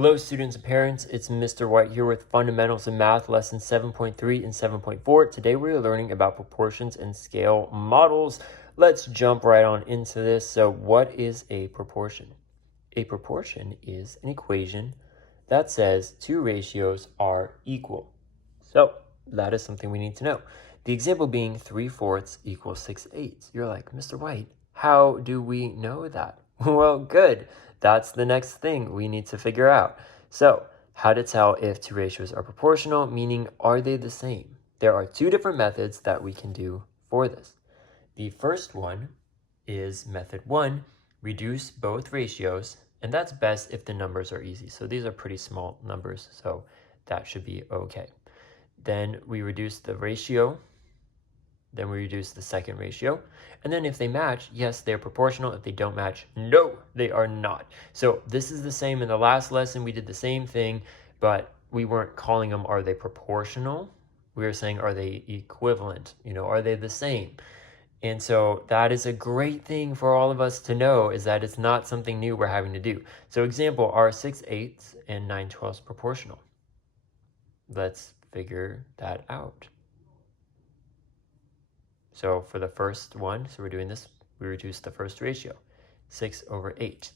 Hello students and parents, it's Mr. White here with Fundamentals in Math Lessons 7.3 and 7.4. Today we're learning about proportions and scale models. Let's jump right on into this. So what is a proportion? A proportion is an equation that says two ratios are equal. So that is something we need to know. The example being 3/4 equals 6/8. You're like, Mr. White, how do we know that? Well, good. That's the next thing we need to figure out. So, how to tell if two ratios are proportional, meaning are they the same? There are two different methods that we can do for this. The first one is method 1, reduce both ratios, and that's best if the numbers are easy. So these are pretty small numbers, so that should be okay. Then we reduce the ratio. Then we reduce the second ratio. And then if they match, yes, they're proportional. If they don't match, no, they are not. So this is the same. In the last lesson, we did the same thing, but we weren't calling them, are they proportional? We were saying, are they equivalent? Are they the same? And so that is a great thing for all of us to know, is that it's not something new we're having to do. So example, are 6/8 and 9/12 proportional? Let's figure that out. So for the first one, so we're doing this, we reduce the first ratio, 6/8.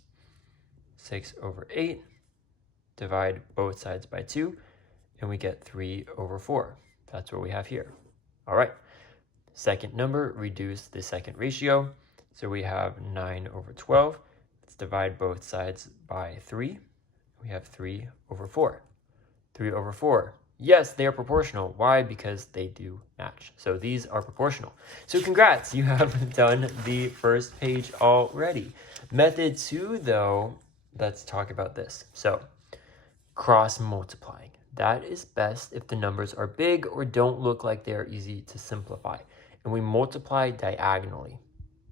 6/8, divide both sides by 2, and we get 3/4. That's what we have here. All right, second number, reduce the second ratio. So we have 9/12. Let's divide both sides by 3. We have 3/4. 3/4. Yes, they are proportional. Why? Because they do match. So these are proportional. So congrats, you have done the first page already. Method 2, though, let's talk about this. So cross multiplying. That is best if the numbers are big or don't look like they are easy to simplify. And we multiply diagonally.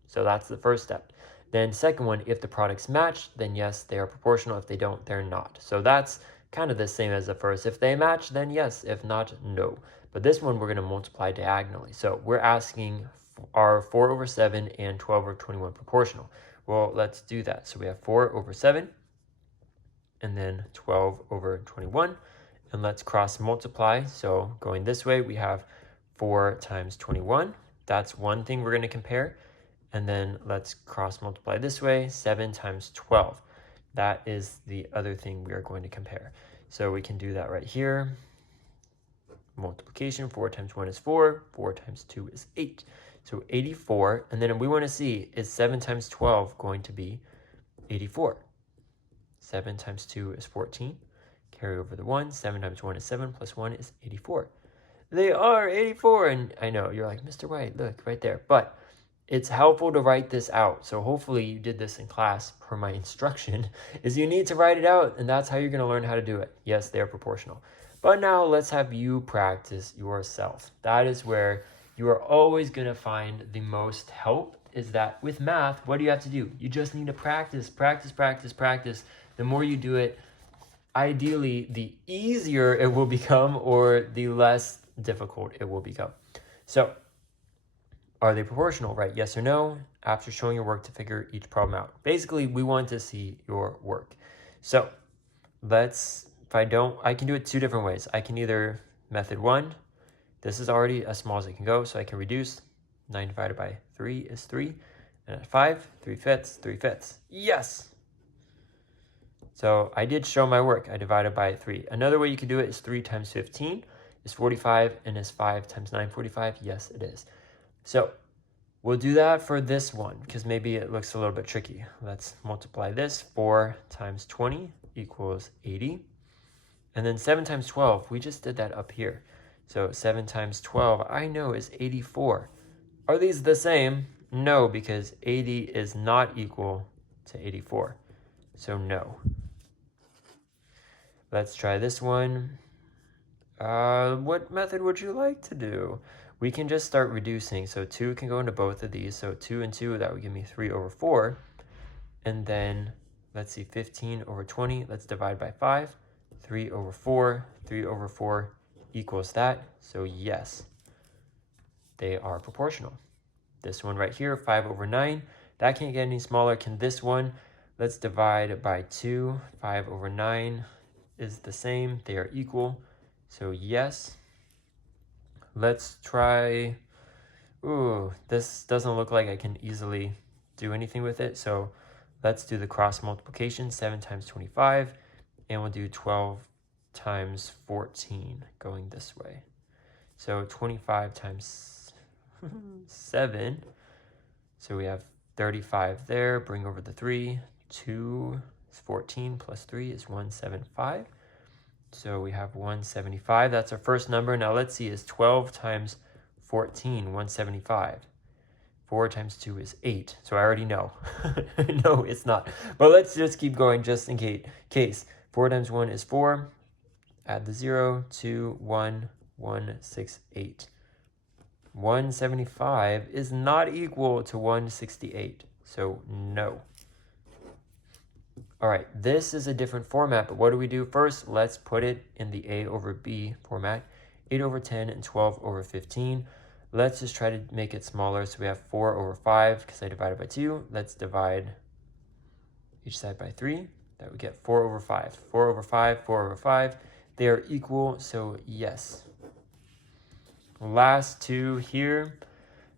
So that's the first step. Then second one, if the products match, then yes, they are proportional. If they don't, they're not. So that's kind of the same as the first. If they match, then yes. If not, no. But this one, we're going to multiply diagonally. So we're asking, are 4/7 and 12/21 proportional? Well, let's do that. So we have 4/7 and then 12/21. And let's cross multiply. So going this way, we have 4 times 21. That's one thing we're going to compare. And then let's cross multiply this way, 7 times 12. That is the other thing we are going to compare. So we can do that right here. Multiplication, 4 times 1 is 4, 4 times 2 is 8. So 84, and then we want to see, is 7 times 12 going to be 84? 7 times 2 is 14. Carry over the 1, 7 times 1 is 7, plus 1 is 84. They are 84, and I know, you're like, Mr. White, look, right there. But it's helpful to write this out. So hopefully you did this in class per my instruction, is you need to write it out, and that's how you're going to learn how to do it. Yes, they are proportional. But now let's have you practice yourself. That is where you are always going to find the most help, is that with math, what do you have to do? You just need to practice, practice, practice, practice. The more you do it, ideally, the easier it will become, or the less difficult it will become. So are they proportional, right? Yes or no? After showing your work to figure each problem out. Basically, we want to see your work. So I can do it two different ways. I can either method 1, this is already as small as it can go, so I can reduce. 9 divided by 3 is 3. And at 5, 3/5, 3/5. Yes! So I did show my work. I divided by 3. Another way you can do it is 3 times 15 is 45, and is 5 times 9 45? Yes, it is. So we'll do that for this one, because maybe it looks a little bit tricky. Let's multiply this. 4 times 20 equals 80. And then 7 times 12, we just did that up here. So 7 times 12, I know, is 84. Are these the same? No, because 80 is not equal to 84. So no. Let's try this one. What method would you like to do? We can just start reducing. So 2 can go into both of these. So 2 and 2, that would give me 3/4. And then, let's see, 15/20. Let's divide by 5. 3/4. 3/4 equals that. So yes, they are proportional. This one right here, 5/9. That can't get any smaller. Can this one? Let's divide by 2. 5/9 is the same. They are equal. So yes. Let's try, ooh, this doesn't look like I can easily do anything with it. So let's do the cross multiplication, 7 times 25, and we'll do 12 times 14 going this way. So 25 times 7, so we have 35 there, bring over the 3, 2 is 14 plus 3 is 175. So we have 175. That's our first number. Now let's see, is 12 times 14 175? 4 times 2 is 8. So I already know. No, it's not. But let's just keep going just in case. 4 times 1 is 4. Add the 0, 2, 1, 168. 175 is not equal to 168. So no. All right, this is a different format, but what do we do first? Let's put it in the A over B format, 8 over 10 and 12 over 15. Let's just try to make it smaller. So we have 4 over 5 because I divided by 2. Let's divide each side by 3. That would get 4 over 5. 4 over 5, 4 over 5. They are equal, so yes. Last two here,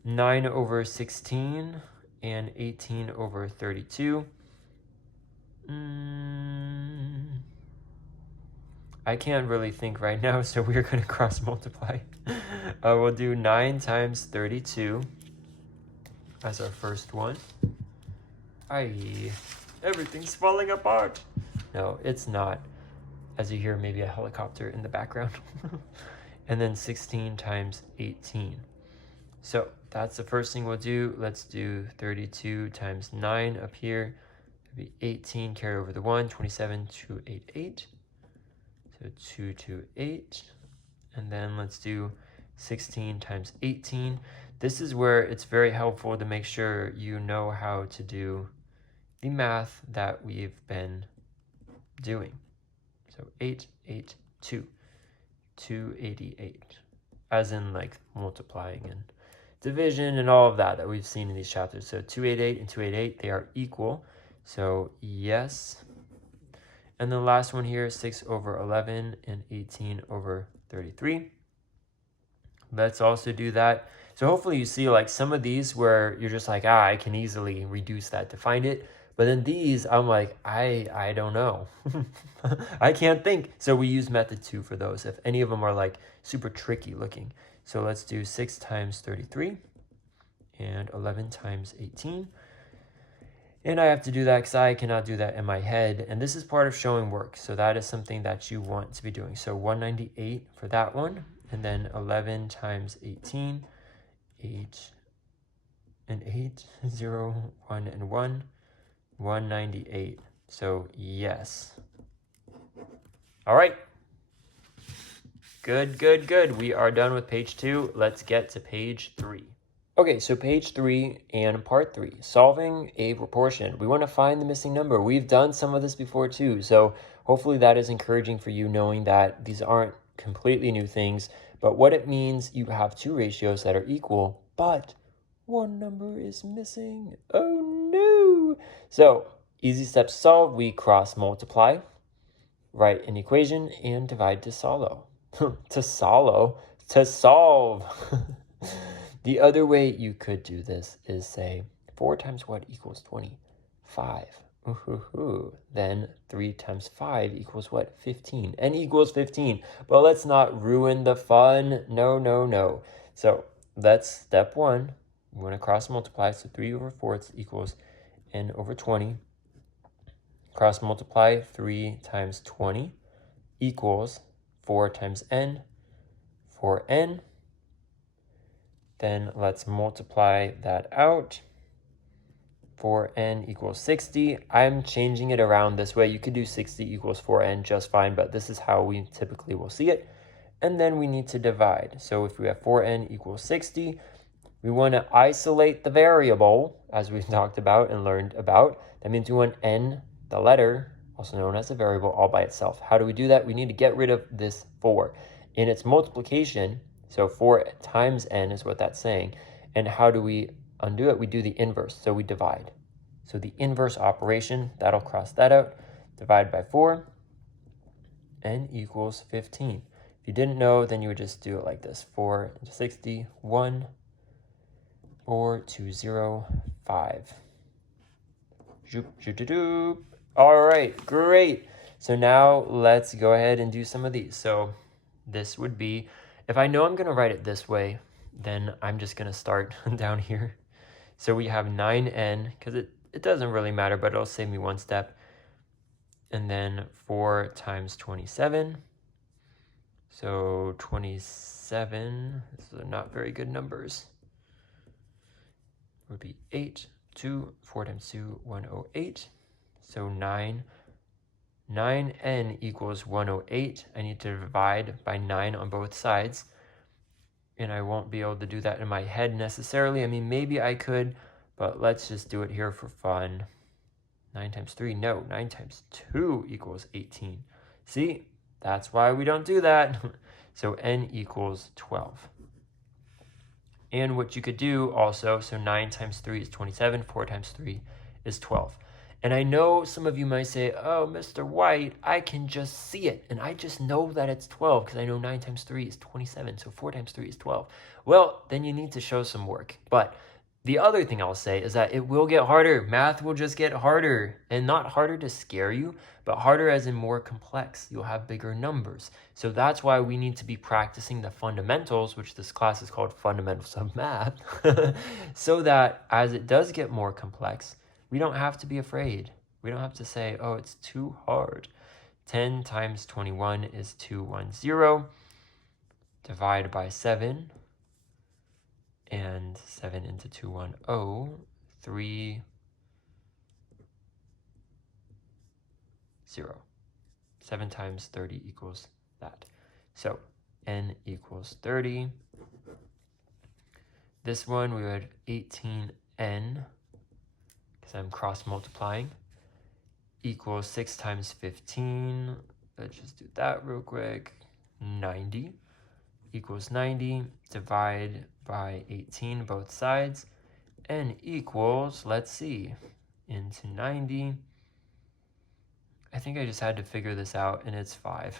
9 over 16 and 18 over 32. I can't really think right now, so we're going to cross multiply. We'll do 9 times 32 as our first one. Everything's falling apart. No, it's not. As you hear maybe a helicopter in the background. And then 16 times 18. So that's the first thing we'll do. Let's do 32 times 9 up here. Be 18, carry over the 1, 27, 288. So 228. And then let's do 16 times 18. This is where it's very helpful to make sure you know how to do the math that we've been doing. So 882, 288. As in like multiplying and division and all of that we've seen in these chapters. So 288 and 288, they are equal. So yes. And the last one here, 6 over 11 and 18 over 33. Let's also do that. So hopefully you see like some of these where you're just like, I can easily reduce that to find it. But then these, I'm like, I don't know. I can't think. So we use method 2 for those if any of them are like super tricky looking. So let's do 6 times 33 and 11 times 18. And I have to do that because I cannot do that in my head. And this is part of showing work. So that is something that you want to be doing. So 198 for that one. And then 11 times 18. 8 and 8. 0, 1 and 1. 198. So yes. All right. Good, good, good. We are done with page 2. Let's get to page 3. Okay, so page 3 and part 3, solving a proportion. We want to find the missing number. We've done some of this before too, so hopefully that is encouraging for you, knowing that these aren't completely new things, but what it means, you have two ratios that are equal, but one number is missing. Oh no! So, easy steps to solve. We cross multiply, write an equation, and divide to solve. To solve. The other way you could do this is say 4 times what equals 25. Then 3 times 5 equals what? 15. N equals 15. But let's not ruin the fun. No. So that's step 1. We want to cross multiply. So 3 over 4 equals n over 20. Cross multiply 3 times 20 equals 4 times n, 4n. Then let's multiply that out. 4n equals 60. I'm changing it around this way. You could do 60 equals 4n just fine, but this is how we typically will see it. And then we need to divide. So if we have 4n equals 60, we want to isolate the variable, as we've talked about and learned about. That means we want n, the letter, also known as a variable, all by itself. How do we do that? We need to get rid of this 4. In its multiplication, so 4 times n is what that's saying. And how do we undo it? We do the inverse, so we divide. So the inverse operation, that'll cross that out. Divide by 4. n equals 15. If you didn't know, then you would just do it like this. 4 into 60, 1, 4, 2, 0, 5. Zoop, zoop, zoop, zoop. All right, great. So now let's go ahead and do some of these. So this would be, if I know I'm going to write it this way, then I'm just going to start down here. So we have 9n, because it doesn't really matter, but it'll save me one step. And then 4 times 27. So 27, these are not very good numbers. Would be 8, 2, 4 times 2, 108. So 9n equals 108. I need to divide by 9 on both sides. And I won't be able to do that in my head necessarily. I mean, maybe I could, but let's just do it here for fun. 9 times 3, no, 9 times 2 equals 18. See, that's why we don't do that. So n equals 12. And what you could do also, so 9 times 3 is 27, 4 times 3 is 12. And I know some of you might say, oh, Mr. White, I can just see it. And I just know that it's 12 because I know 9 times 3 is 27, so 4 times 3 is 12. Well, then you need to show some work. But the other thing I'll say is that it will get harder. Math will just get harder. And not harder to scare you, but harder as in more complex. You'll have bigger numbers. So that's why we need to be practicing the fundamentals, which this class is called Fundamentals of Math, so that as it does get more complex, we don't have to be afraid. We don't have to say, oh, it's too hard. 10 times 21 is 210. Divide by 7. And 7 into 210, 3, 0. 7 times 30 equals that. So n equals 30. This one we had 18n, because I'm cross multiplying, equals 6 times 15. Let's just do that real quick. 90 equals 90. Divide by 18 both sides. N equals, let's see, into 90. I think I just had to figure this out, and it's 5.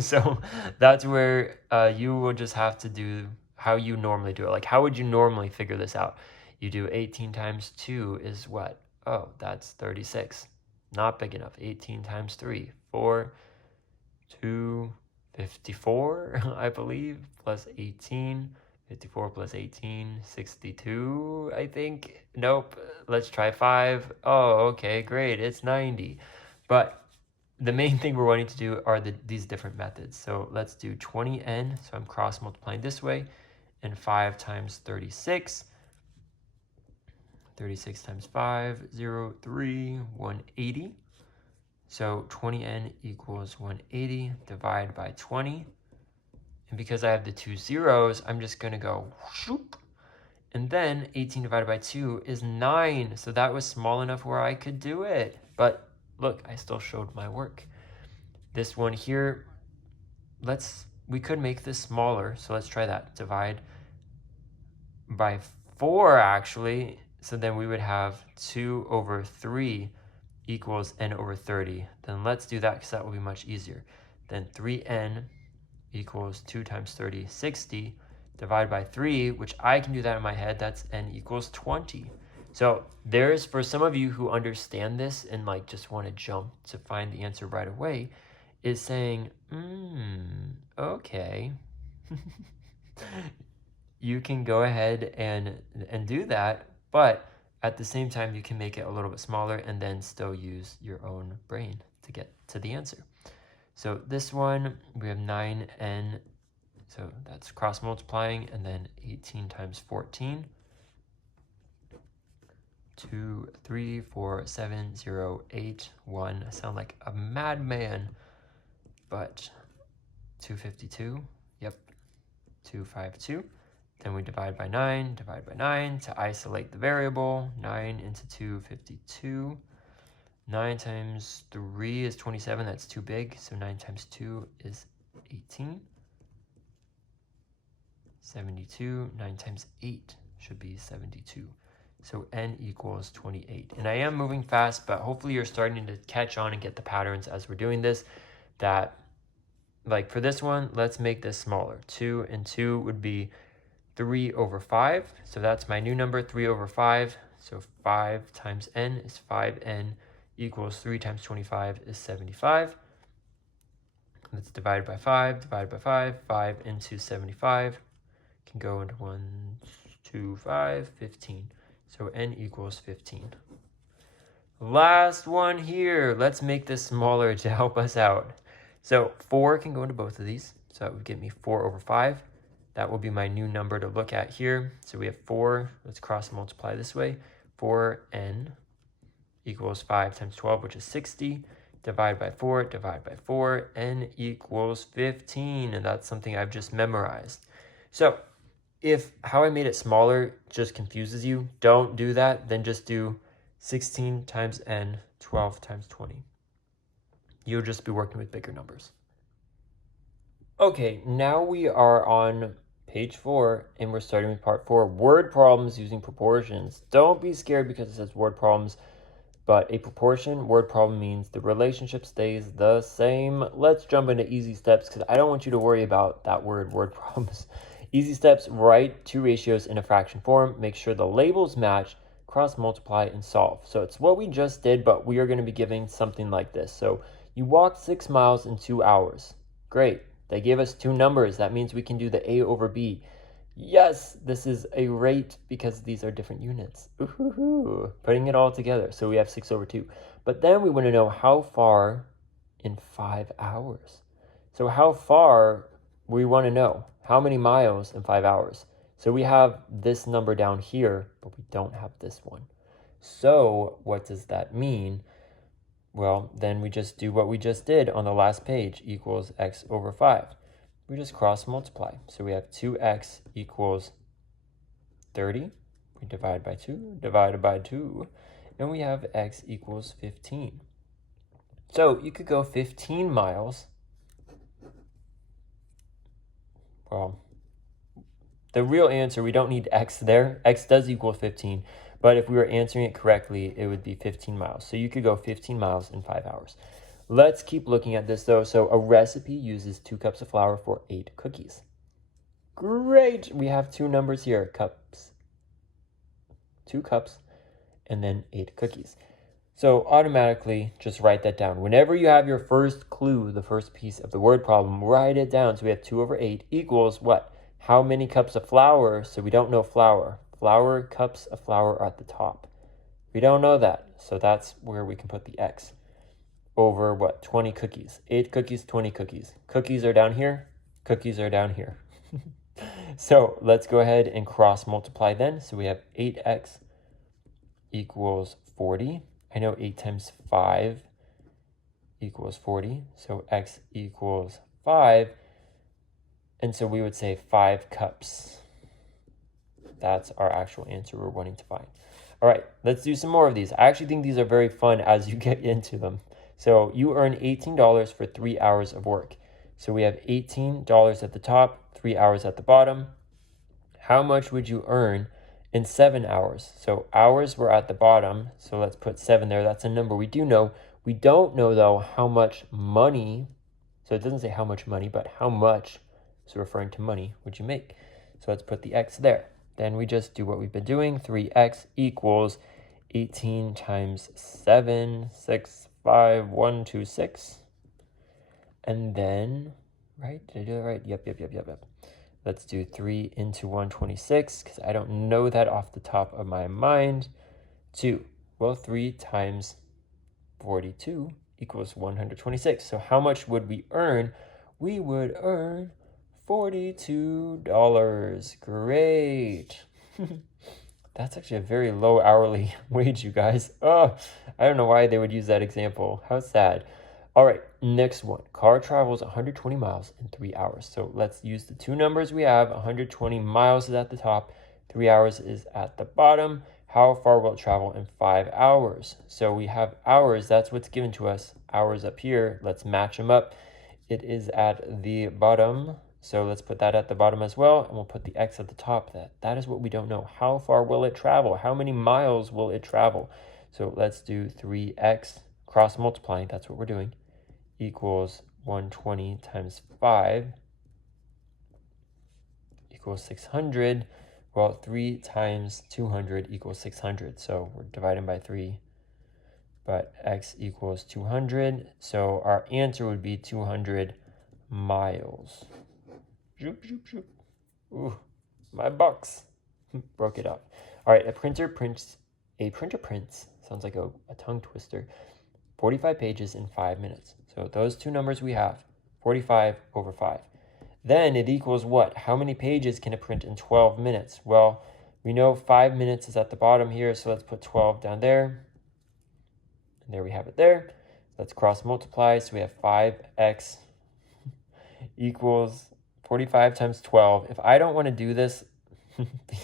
So that's where you will just have to do how you normally do it. Like, how would you normally figure this out? You do 18 times 2 is what? Oh, that's 36. Not big enough. 18 times 3, 4, 2, 54, I believe, plus 18. 54 plus 18, 62, I think. Nope, let's try 5. Oh, okay, great, it's 90. But the main thing we're wanting to do are these different methods. So let's do 20n, so I'm cross multiplying this way, and 5 times 36. 36 times 5, 0, 3, 180. So 20n equals 180, divide by 20. And because I have the 2 zeros, I'm just going to go shoop. And then 18 divided by 2 is 9. So that was small enough where I could do it. But look, I still showed my work. This one here, we could make this smaller. So let's try that. Divide by 4, actually. So then we would have 2 over 3 equals n over 30. Then let's do that because that will be much easier. Then 3n equals 2 times 30, 60, divided by 3, which I can do that in my head, that's n equals 20. So there's, for some of you who understand this and like just want to jump to find the answer right away, is saying, okay. You can go ahead and do that, but at the same time, you can make it a little bit smaller and then still use your own brain to get to the answer. So this one, we have 9n, so that's cross multiplying, and then 18 times 14. 2, 3, 4, 7, 0, 8, 1. I sound like a madman, but 252, yep, 252. Then we divide by 9 to isolate the variable. 9 into 2, 52. 9 times 3 is 27, that's too big, so 9 times 2 is 18. 72, 9 times 8 should be 72. So n equals 28. And I am moving fast, but hopefully you're starting to catch on and get the patterns as we're doing this, that like for this one, let's make this smaller. 2 and 2 would be 3 over 5. So that's my new number, 3 over 5. So 5 times n is 5n equals 3 times 25 is 75. Let's divide by 5, divide by 5. 5 into 75 can go into 1, 2, 5, 15. So n equals 15. Last one here. Let's make this smaller to help us out. So 4 can go into both of these. So that would give me 4 over 5. That will be my new number to look at here. So we have 4. Let's cross multiply this way. 4n equals 5 times 12, which is 60. Divide by 4, divide by 4. N equals 15. And that's something I've just memorized. So if how I made it smaller just confuses you, don't do that. Then just do 16 times n, 12 times 20. You'll just be working with bigger numbers. Okay, now we are on page 4, and we're starting with part 4, word problems using proportions. Don't be scared because it says word problems, but a proportion word problem means the relationship stays the same. Let's jump into easy steps because I don't want you to worry about that word problems. Easy steps, write two ratios in a fraction form. Make sure the labels match, cross multiply, and solve. So it's what we just did, but we are going to be giving something like this. So you walked 6 miles in 2 hours. Great. They gave us two numbers. That means we can do the A over B. Yes, this is a rate because these are different units. Ooh, putting it all together. So we have 6 over 2. But then we want to know how far in 5 hours. So how far we want to know. How many miles in 5 hours? So we have this number down here, but we don't have this one. So what does that mean? Well, then we just do what we just did on the last page, equals x over 5. We just cross multiply. So we have 2x equals 30. We divide by 2, divided by 2. And we have x equals 15. So you could go 15 miles. Well, the real answer, we don't need x there. X does equal 15. But if we were answering it correctly, it would be 15 miles. So you could go 15 miles in 5 hours. Let's keep looking at this though. So a recipe uses 2 cups of flour for 8 cookies. Great. We have two numbers here, cups. 2 cups and then 8 cookies. So automatically just write that down. Whenever you have your first clue, the first piece of the word problem, write it down. So we have 2 over 8 equals what? How many cups of flour? So we don't know flour. Flour, cups of flour are at the top. We don't know that. So that's where we can put the x. Over what? 20 cookies. 8 cookies, 20 cookies. Cookies are down here. Cookies are down here. So let's go ahead and cross multiply then. So we have 8x equals 40. I know 8 times 5 equals 40. So x equals 5. And so we would say 5 cups. That's our actual answer we're wanting to find. All right, let's do some more of these. I actually think these are very fun as you get into them. So you earn $18 for 3 hours of work. So we have $18 at the top, 3 hours at the bottom. How much would you earn in 7 hours? So hours were at the bottom. So let's put 7 there. That's a number we do know. We don't know, though, how much money. So it doesn't say how much money, but how much, so referring to money, would you make? So let's put the x there. Then we just do what we've been doing. 3x equals 18 times 7, 6, 5, 1, 2, 6. And then, right? Did I do that right? Yep. Let's do 3 into 126 because I don't know that off the top of my mind. 2. Well, 3 times 42 equals 126. So how much would we earn? We would earn $42. Great. That's actually a very low hourly wage, you guys. Oh, I don't know why they would use that example. How sad. All right, next one. Car travels 120 miles in 3 hours. So let's use the two numbers we have. 120 miles is at the top. 3 hours is at the bottom. How far will it travel in 5 hours? So we have hours. That's what's given to us. Hours up here. Let's match them up. It is at the bottom. So let's put that at the bottom as well, and we'll put the x at the top. That is what we don't know. How far will it travel? How many miles will it travel? So let's do 3x, cross multiplying, that's what we're doing, equals 120 times 5 equals 600. Well, 3 times 200 equals 600. So we're dividing by 3. But x equals 200. So our answer would be 200 miles. Zoop, zoop, zoop. Ooh, my bucks. Broke it up. All right, a printer prints, sounds like a tongue twister, 45 pages in 5 minutes. So those two numbers we have, 45 over 5. Then it equals what? How many pages can it print in 12 minutes? Well, we know 5 minutes is at the bottom here, so let's put 12 down there. And there we have it there. Let's cross multiply. So we have 5x equals 45 times 12. If I don't want to do this,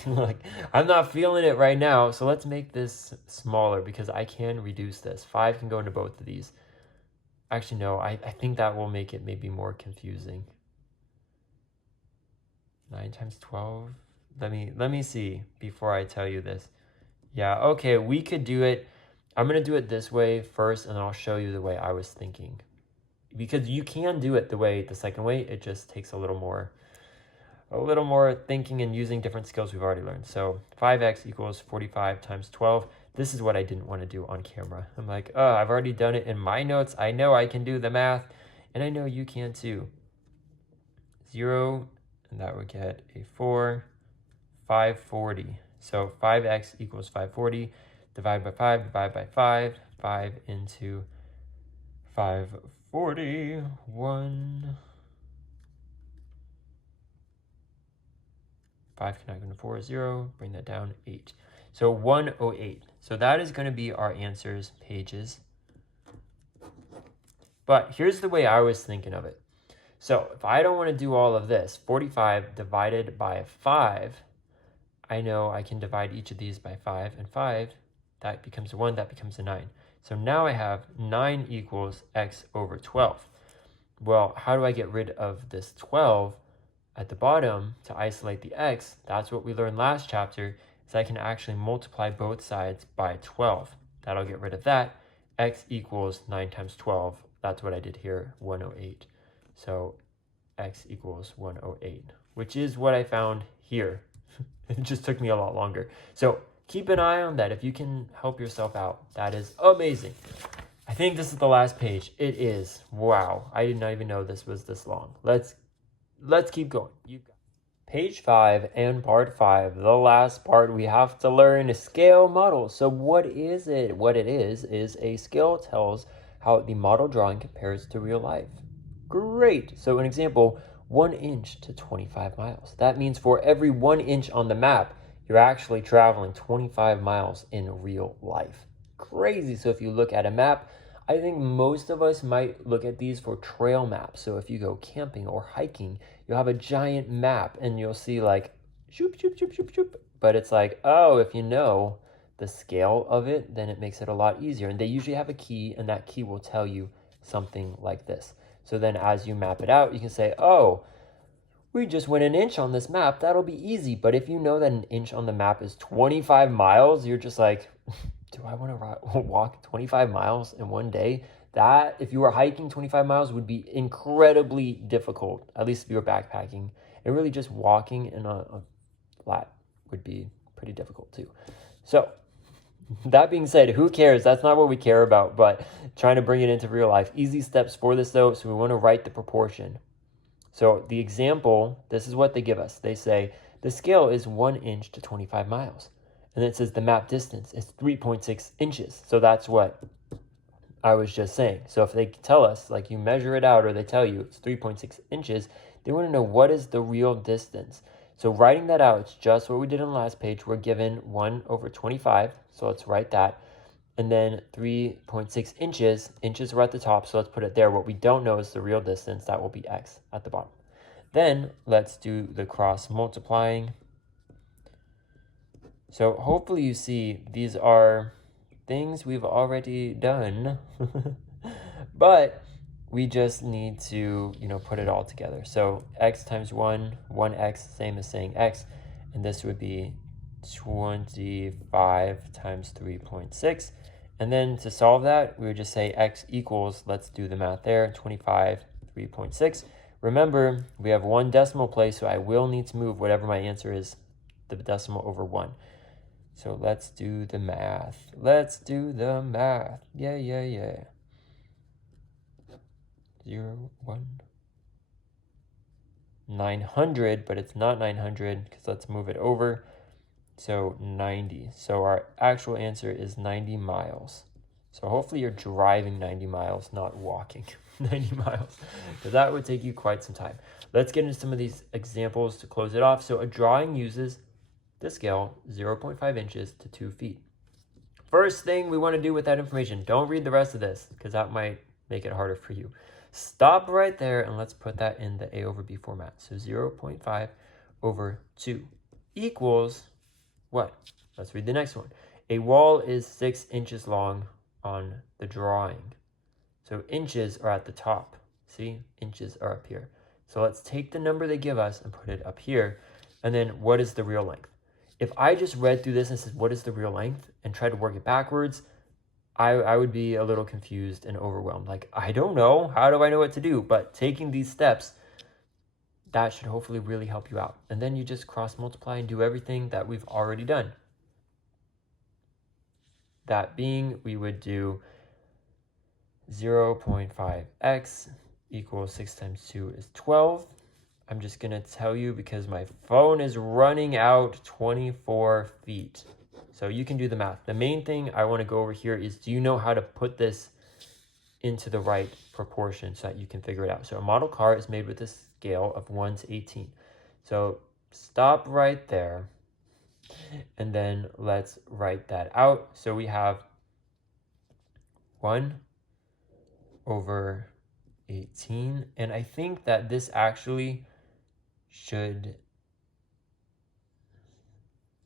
like I'm not feeling it right now, so let's make this smaller because I can reduce this. 5 can go into both of these. Actually, no, I think that will make it maybe more confusing. 9 times 12. Let me see before I tell you this. Yeah, okay, we could do it. I'm going to do it this way first, and I'll show you the way I was thinking. Because you can do it the second way. It just takes a little more thinking and using different skills we've already learned. So 5x equals 45 times 12. This is what I didn't want to do on camera. I'm like, oh, I've already done it in my notes. I know I can do the math, and I know you can too. 0, and that would get a 4, 540. So 5x equals 540. Divide by 5, divide by 5. 5 into 540, 1. 5 cannot go into 4, 0. Bring that down, 8. So 108. So that is going to be our answers pages. But here's the way I was thinking of it. So if I don't want to do all of this, 45 divided by 5, I know I can divide each of these by 5, and 5, that becomes a 1, that becomes a 9. So now I have 9 equals x over 12. Well, how do I get rid of this 12 at the bottom to isolate the x? That's what we learned last chapter, is I can actually multiply both sides by 12. That'll get rid of that. X equals 9 times 12. That's what I did here, 108. So x equals 108, which is what I found here. It just took me a lot longer. So keep an eye on that. If you can help yourself out, that is amazing. I think this is the last page. It is. Wow. I did not even know this was this long. Let's keep going. Page 5 and part 5, the last part we have to learn is scale model. So what is it? What it is a scale tells how the model drawing compares to real life. Great. So an example, 1 inch to 25 miles. That means for every 1 inch on the map, you're actually traveling 25 miles in real life. Crazy. So if you look at a map, I think most of us might look at these for trail maps. So if you go camping or hiking, you'll have a giant map and you'll see like, shoop, shoop, shoop, shoop, shoop. But it's like, oh, if you know the scale of it, then it makes it a lot easier. And they usually have a key, and that key will tell you something like this. So then as you map it out, you can say, oh, we just went an inch on this map. That'll be easy. But if you know that an inch on the map is 25 miles, you're just like, do I want to walk 25 miles in one day? That, if you were hiking 25 miles, would be incredibly difficult, at least if you were backpacking. And really just walking in a flat would be pretty difficult too. So that being said, who cares? That's not what we care about, but trying to bring it into real life. Easy steps for this though, so we want to write the proportion. So the example, this is what they give us. They say the scale is 1 inch to 25 miles. And it says the map distance is 3.6 inches. So that's what I was just saying. So if they tell us, like you measure it out, or they tell you it's 3.6 inches, they want to know what is the real distance. So writing that out, it's just what we did on the last page. We're given 1 over 25. So let's write that. And then 3.6 inches. Inches are at the top, so let's put it there. What we don't know is the real distance. That will be x at the bottom. Then let's do the cross multiplying. So hopefully you see these are things we've already done, but we just need to, put it all together. So x times 1, 1x, same as saying x, and this would be 25 times 3.6. And then to solve that, we would just say x equals, let's do the math there, 25 3.6. Remember, we have one decimal place, so I will need to move whatever my answer is, the decimal over 1. So let's do the math. Let's do the math. Yeah. 0, 1. 900, but it's not 900 because let's move it over. So 90. So our actual answer is 90 miles. So hopefully you're driving 90 miles, not walking 90 miles, because that would take you quite some time. Let's get into some of these examples to close it off. So a drawing uses the scale 0.5 inches to 2 feet. First thing we want to do with that information, don't read the rest of this because that might make it harder for you. Stop right there and let's put that in the A over B format. So 0.5 over 2 equals what? Let's read the next one. A wall is 6 inches long on the drawing. So inches are at the top. See, inches are up here. So let's take the number they give us and put it up here. And then what is the real length? If I just read through this and said, what is the real length? And try to work it backwards, I would be a little confused and overwhelmed. Like, I don't know. How do I know what to do? But taking these steps, that should hopefully really help you out. And then you just cross multiply and do everything that we've already done. That being, we would do 0.5x equals 6 times 2 is 12. I'm just going to tell you because my phone is running out 24 feet. So you can do the math. The main thing I want to go over here is, do you know how to put this into the right proportion so that you can figure it out? So a model car is made with a scale of 1 to 18. So stop right there. And then let's write that out. So we have 1 over 18. And I think that this actually should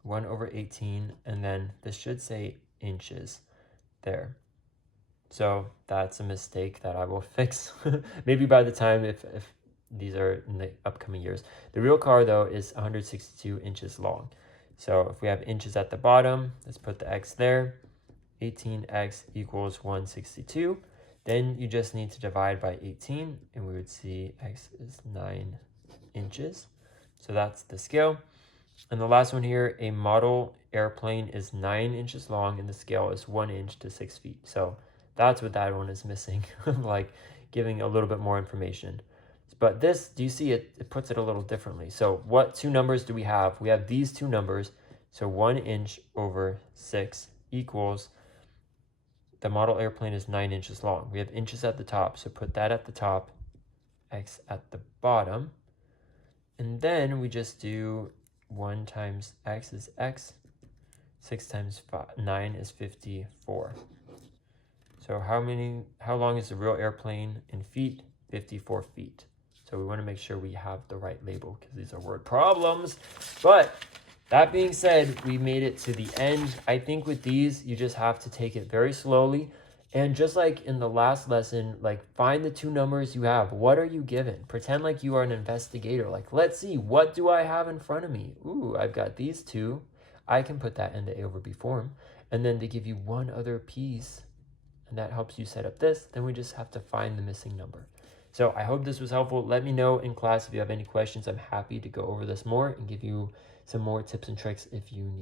1 over 18, and then this should say inches there. So that's a mistake that I will fix maybe by the time if these are in the upcoming years. The real car though is 162 inches long. So if we have inches at the bottom, let's put the x there. 18x equals 162. Then you just need to divide by 18 and we would see x is 9 inches. So that's the scale. And the last one here, a model airplane is 9 inches long and the scale is 1 inch to 6 feet. So that's what that one is missing, like giving a little bit more information. But this, do you see it? It puts it a little differently. So what two numbers do we have? We have these two numbers. So 1 inch over 6 equals, the model airplane is 9 inches long. We have inches at the top, so put that at the top, x at the bottom. And then we just do 1 times x is x, 6 times 9 is 54. So how long is the real airplane in feet? 54 feet. So we want to make sure we have the right label because these are word problems. But that being said, we made it to the end. I think with these, you just have to take it very slowly. And just like in the last lesson, like find the two numbers you have. What are you given? Pretend like you are an investigator. Like, let's see, what do I have in front of me? Ooh, I've got these two. I can put that in the A over B form. And then they give you one other piece. And that helps you set up this. Then we just have to find the missing number. So I hope this was helpful. Let me know in class if you have any questions. I'm happy to go over this more and give you some more tips and tricks if you need.